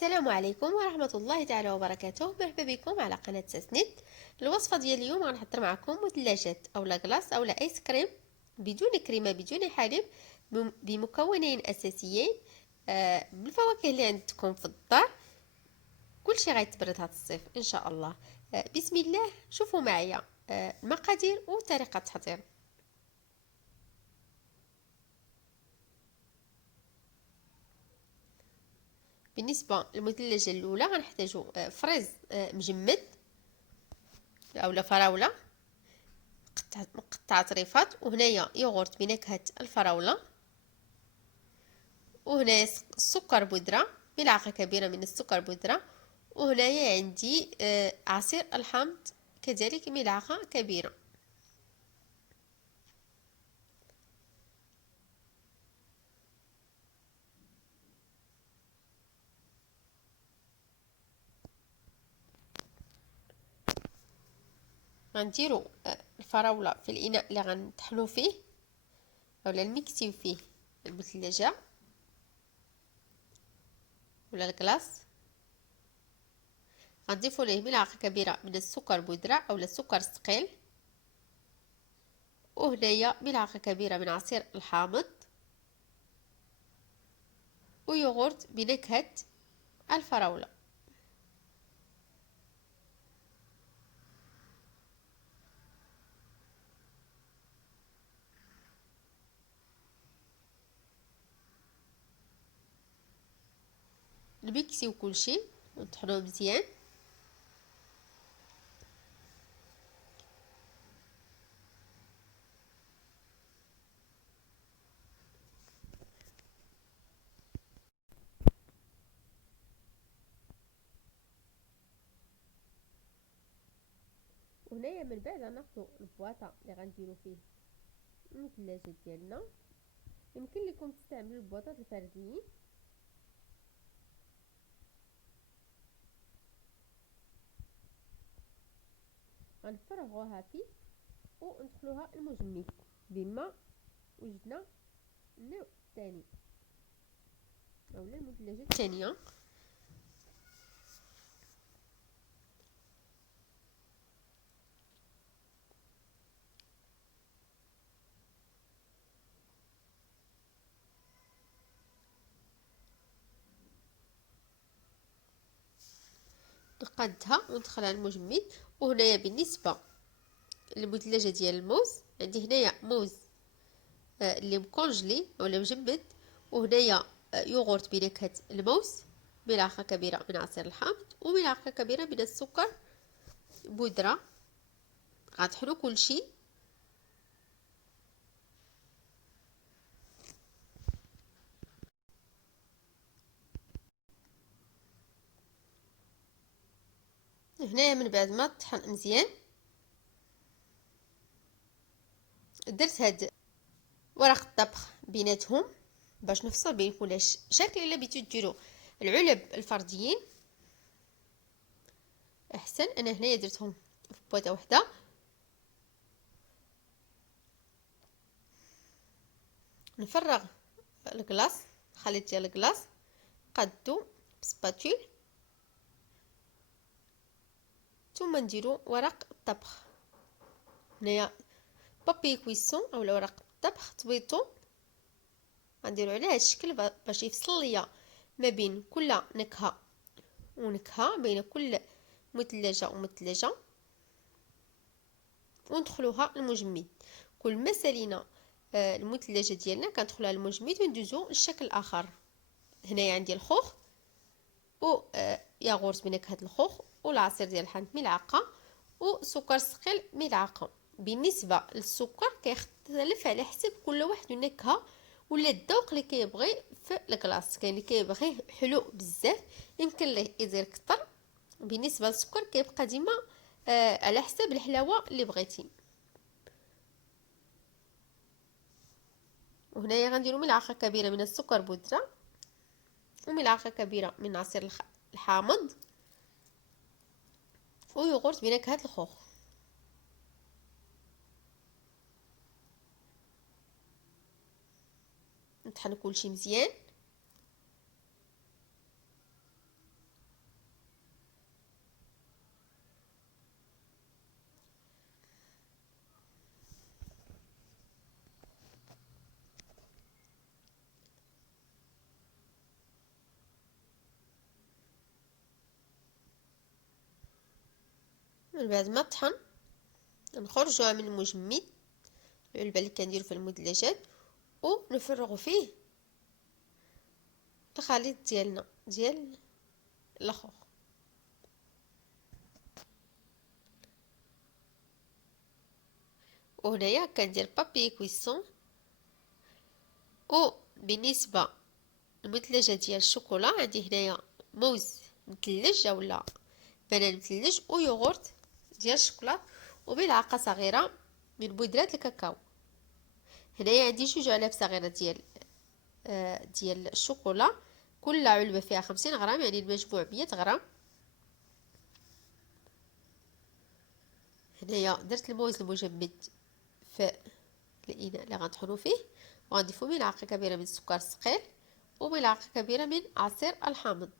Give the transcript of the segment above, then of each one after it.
السلام عليكم ورحمة الله تعالى وبركاته. مرحبا بكم على قناة ساسنت. الوصفة ديال اليوم غنحضر معكم مثلجات اولا كلاص اولا ايس كريم بدون كريمة بدون حليب بمكونين اساسيين بالفواكه اللي عندكم في الدار. كل شيء غيتبرد هذا الصيف ان شاء الله. بسم الله، شوفوا معايا المقادير وطريقة التحضير. بالنسبة للمثلجة الاولى غنحتاجو فريز مجمد اولا فراولة مقطع طريفات، وهنايا يوغورت بنكهة الفراولة، وهنايا السكر بودرة ملعقة كبيرة من السكر بودرة، وهنايا عندي عصير الحامض كذلك ملعقة كبيرة. غنديرو الفراولة في الإناء اللي غنطحنو فيه اولا نميكسيو فيه البثلجة ولا الكلاص. غنضيفو ليه ملعقة كبيرة من السكر بودرة اولا السكر ثقيل، وهنايا ملعقة كبيرة من عصير الحامض، ويوغورت بنكهة الفراولة. نميكسيو كلشي ونطحنوه مزيان. وهنايا من بعد غناخدو البواطه اللي غنديرو فيه المثلجات ديالنا. يمكن لكم تستعملوا البواطات الفرديين. غنفرغوها فيه وندخلوها المجمد بما وجدنا النوع الثاني اولا المثلجه الثانيه. نقادها وندخلها المجمد. وهنايا بالنسبه للمثلجه ديال الموز، عندي هنايا موز اللي مكونجلي اولا مجمد، وهنايا يوغورت بنكهه الموز، ملعقه كبيره من عصير الحامض، وملعقه كبيره من السكر بودره. غطحنوا كلشي. هنايا من بعد ما طحن مزيان درت هاد ورق الطبخ بيناتهم باش نفصل بين كلش شكل. الا بغيتو ديروا العلب الفرديين احسن. انا هنايا درتهم في بواطه وحده. نفرغ الكلاص، الخليط ديال الكلاص قادو بسباتول، ثم نديرو ورق الطبخ. هنايا بابي كويسون اولا ورق الطبخ طويتو غنديرو على هذا الشكل باش يفصل ليا ما بين كل نكهه ونكهه، بين كل مثلجه ومثلجه، وندخلوها المجمد. كل ما سالينا المثلجه ديالنا كندخلوها المجمد وندوزو للشكل الاخر. هنايا عندي الخوخ و ياغورت بنكهه الخوخ، والعصير ديال الحامض ملعقه، وسكر ثقيل ملعقه. بالنسبه للسكر كيختلف على حسب كل واحد النكهه ولا الذوق اللي كيبغي في الكلاص. كاين اللي كيبغي حلو بزاف يمكن ليه يزير كتر. بالنسبه للسكر كيبقى ديما على حسب الحلاوه اللي بغيتي. وهنايا غنديروا ملعقه كبيره من السكر بودره، وملعقه كبيره من عصير الحامض، ويوغورت بنكهه الخوخ. نطحن كلشي مزيان. من بعد ما طحن نخرجوها من المجمد العلبة اللي كنديرو في المثلجات ونفرغو فيه الخليط ديالنا ديال الخوخ. وهنايا كندير بابي كويسون. وبالنسبه للمثلجه ديال الشوكولا عندي هنايا موز مثلج اولا بنان مثلج ويوغورت ديال الشوكولا وملعقه صغيره من بودره الكاكاو. هنايا عندي 2 علب صغيره ديال الشوكولا، كل علبه فيها 50 غرام، يعني المجموع 100 غرام. هنايا درت الموز المجمد في الاناء اللي غنطحنو فيه، وغنضيفو ملعقه كبيره من السكر الثقيل وملعقه كبيره من عصير الحامض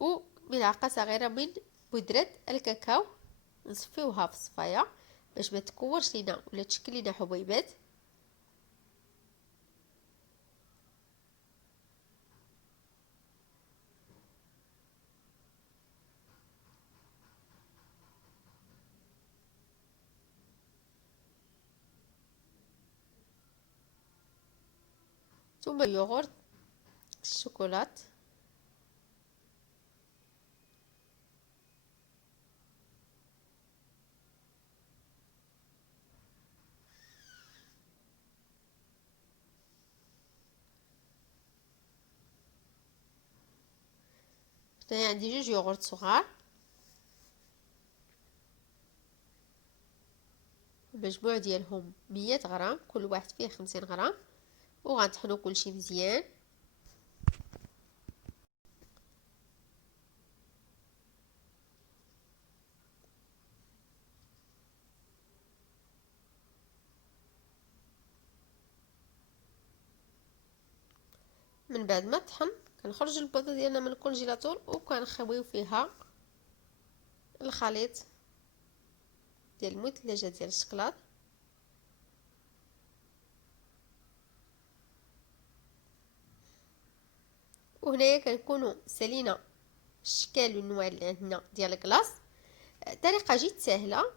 وملعقه صغيره من بودره الكاكاو. نصفيوها في الصفايه باش ما تكورش لينا ولا تشكل لينا حبيبات. ثم يوغورت الشوكولات هنايا عندي 2 يوغورت صغار، المجموع ديالهم 100 غرام، كل واحد فيه 50 غرام، وغنطحنو كلشي مزيان. من بعد ما طحن كنخرج البيضه ديالنا من الكونجيلاتور وكنخويو فيها الخليط ديال المثلجه ديال الشكلاط. وهنايا كنكونوا سالينا الاشكال والنوع اللي عندنا ديال الكلاص. طريقه جد سهله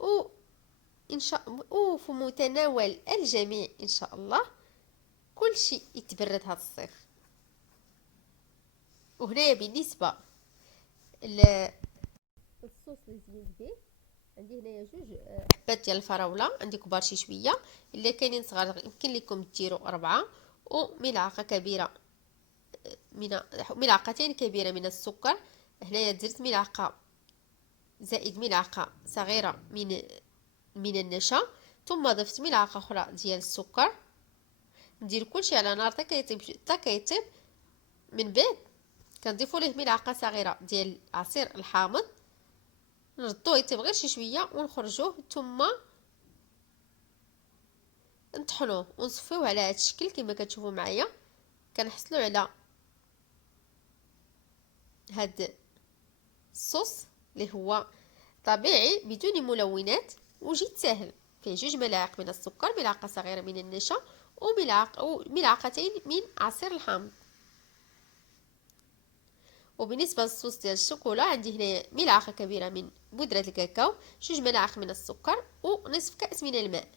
و ان شاء وفي متناول الجميع ان شاء الله. كل شيء يتبرد هذا الصيف. وهنايا بالنسبه للصوص اللي زينت به عندي هنايا 2 حبات ديال الفراوله، عندي كبار شي شويه، الا كاينين صغار يمكن لكم ديروا 4، وملعقه كبيره من ملعقتين كبيره من السكر. هنايا درت ملعقه زائد ملعقه صغيره من النشا، ثم ضفت ملعقه اخرى ديال السكر. ندير كلشي على نار حتى كيطيب. من بعد كنضيفوا ليه ملعقه صغيره ديال عصير الحامض، نردوه يطيب غير شي شويه ونخرجوه، ثم نطحنوه ونصفيوه على هذا الشكل كما كتشوفوا معايا. كنحصلوا على هاد الصوص اللي هو طبيعي بدون ملونات وجد سهل، فيه 2 ملاعق من السكر، ملعقه صغيره من النشا، وملعقتين من عصير الحامض. وبالنسبه للصوص ديال الشوكولا عندي هنا ملعقه كبيره من بودره الكاكاو، 2 ملاعق من السكر، ونصف كأس من الماء.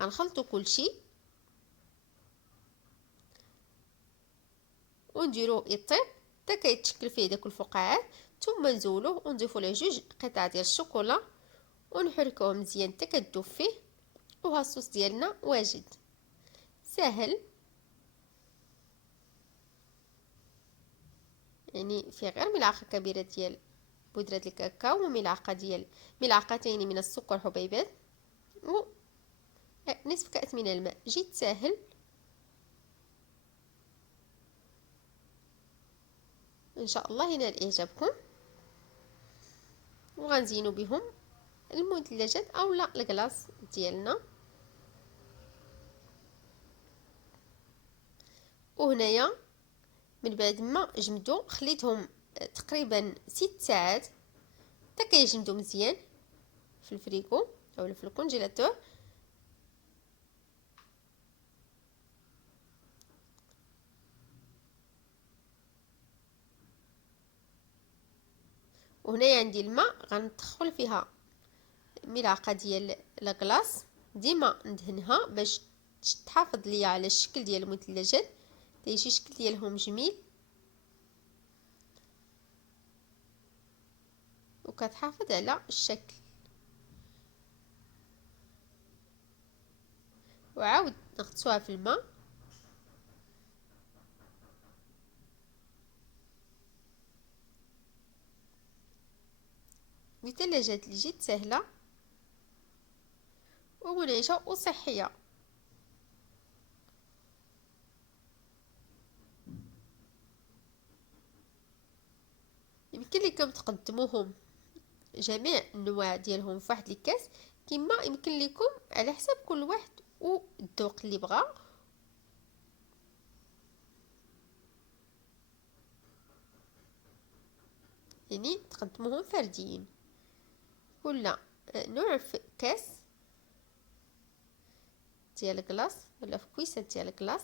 غنخلطوا كلشي ونديروه يطيب حتى كيتشكل فيه داك الفقاعات، ثم نزولوه ونضيفوا له 2 قطع ديال الشوكولا ونحركوه مزيان حتى كتذوب فيه. وها الصوص ديالنا واجد سهل، يعني فيه غير ملعقه كبيره ديال بودره الكاكاو ملعقتين من السكر حبيبات ونصف كأس من الماء. جد سهل ان شاء الله ينال اعجابكم. وغنزينو بهم المثلجات اولا الكلاص ديالنا. وهنايا من بعد ما جمدوا خليتهم تقريبا 6 ساعات حتى كيجمدوا مزيان في الفريكو اولا في الكونجيلاتور. وهنايا عندي الماء غندخل فيها ملعقه ديال لاكلاص، ديما ندهنها باش تحافظ ليا على الشكل ديال المثلجات، تيجي الشكل ديالهم جميل وكتحافظ على الشكل. وعاود نغطسوها في الماء. مثلجات اللي جد سهله ومنعشه وصحيه. يمكن لكم تقدموهم جميع النواع ديالهم في واحد الكاس، كما يمكن لكم على حساب كل واحد والذوق اللي بغى. يعني تقدموهم فرديين، كل نوع في كاس ديال كلاص ولا في كويسه ديال كلاص.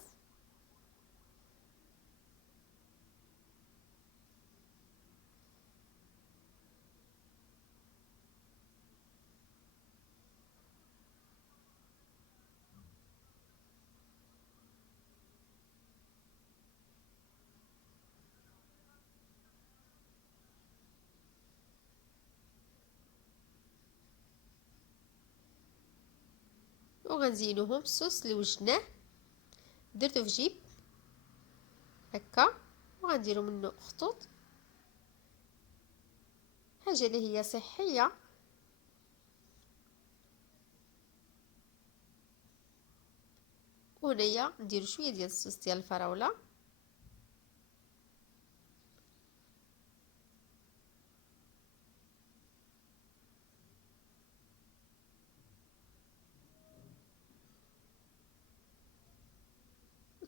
وغنزينوهم بالصوص اللي وجدناه، درتو في جيب هكا وغنديرو منه خطوط، حاجه اللي هي صحيه. وهنايا نديرو شويه ديال الصوص ديال الفراوله،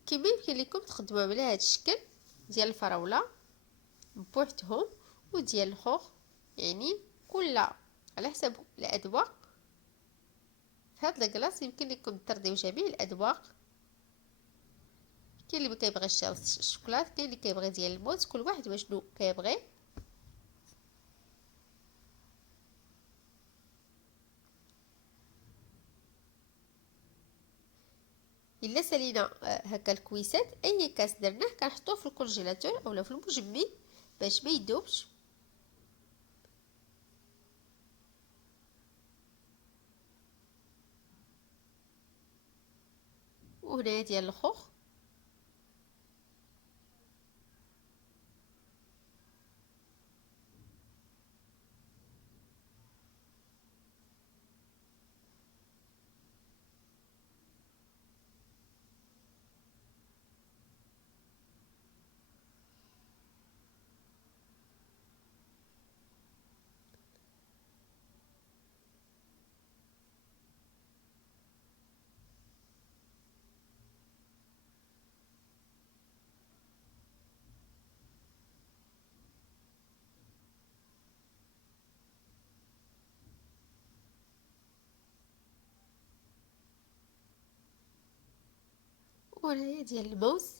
كما يمكن لكم تخدموها على هذا الشكل ديال الفراوله بوحدهم وديال الخوخ، يعني كل على حسب الاذواق. في هذا الكلاص يمكن لكم ترضيو جميع الاذواق، كاين اللي ما كيبغيش الشوكولات، كاين اللي كيبغي ديال الموز، كل واحد واشنو كيبغي. الا سالينا هكا الكويسات، اي كاس درناه كنحطوه في الكونجيلاتور اولا في المجمد باش ما يذوبش. وهنايا ديال الخوخ، وهنايا ديال الموز.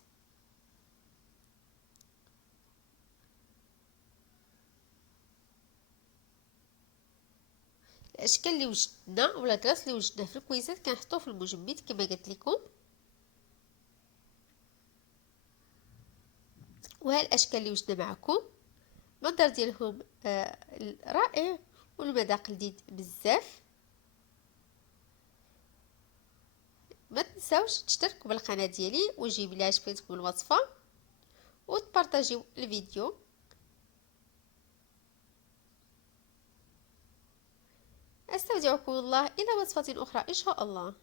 الاشكال اللي وجدنا ولا كلاص اللي وجدناه في الكويسات كنحطوه في المجمد كما قلت لكم. وها الاشكال اللي وجدنا معكم، المنظر ديالهم رائع والمذاق لذيذ بزاف. ما تنساوش تشتركوا بالقناه ديالي وجيب لي عجبتكم الوصفه وتبارطاجيو الفيديو. استودعكم الله الى وصفه اخرى ان شاء الله.